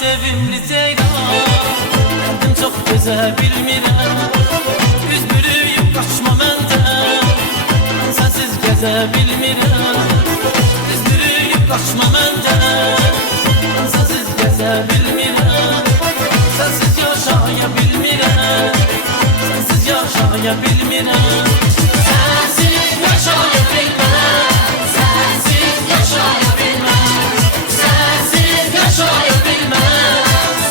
sevimli ceylan, dərdim çox gözə bilmirəm. Üz bürüyüb qaçma məndən, sənsiz gəzə bilmirəm. Üz bürüyüb qaçma məndən, sənsiz gəzə bilmirəm. Sənsiz yaşaya bilmirəm, sənsiz yaşaya bilmirəm. Sənsiz yaşaya bilməm, sənsiz yaşaya bilməm. Sənsiz yaşaya bilməm,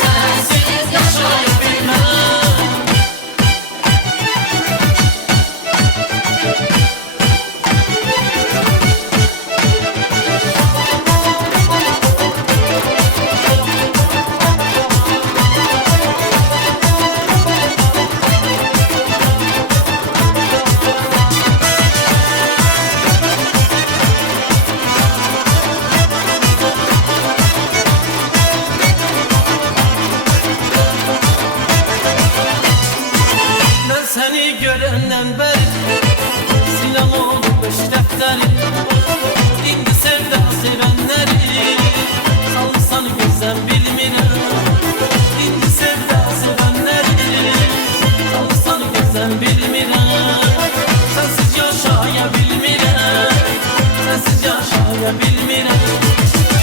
sənsiz yaşaya bilməm. Səni görəndən bəri silah oldu beş dəftəri. İndi sevdə sevənləri salsan gözəm bilmirəm. İndi sevdə sevənləri salsan gözəm bilmirəm. Sənsiz yaşaya bilmirəm, sənsiz yaşaya bilmirəm.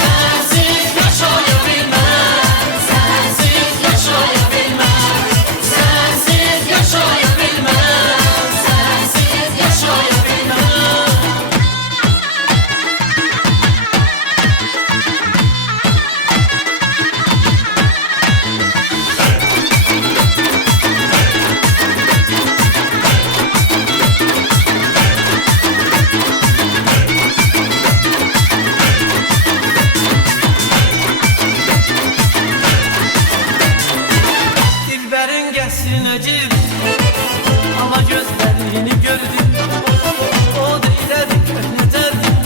Sənsiz yaşaya bilməm, sənsiz yaşaya bilməm. Sənsiz yaşaya bilməm, sənsiz yaşaya bilməm. Dilbərin qəsrinə girdim, ala gözlərini gördüm. O deylədi köhnədərdim,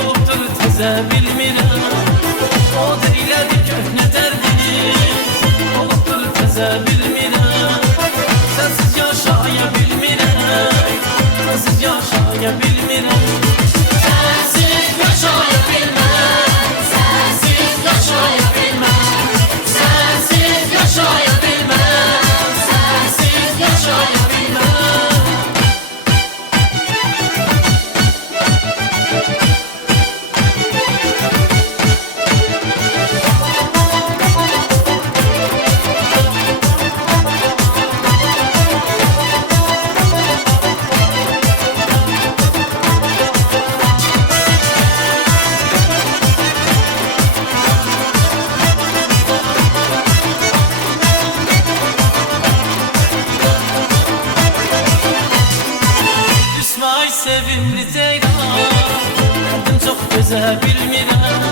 olubdur təzə bilmirəm. O deylədi köhnədərdim, olubdur təzə bilmirəm. Sənsiz yaşaya bilmirəm, sənsiz yaşaya bilmirəm. Sənsiz yaşaya bilməm, sənsiz yaşaya bilməm. Sənsiz yaşaya bilməm, sənsiz yaşaya bilməm. Vay sevimli ceylan, dərdim çox gözə bilmirəm.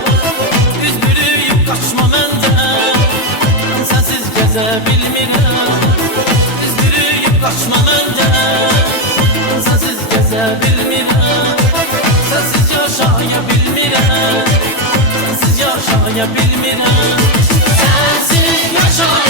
Üz bürüyüb qaçma məndən, sənsiz gəzə bilmirəm. Üz bürüyüb qaçma məndən, sənsiz gəzə bilmirəm. Sənsiz yaşaya bilmirəm, sənsiz yaşaya bilmirəm. Sənsiz yaşaya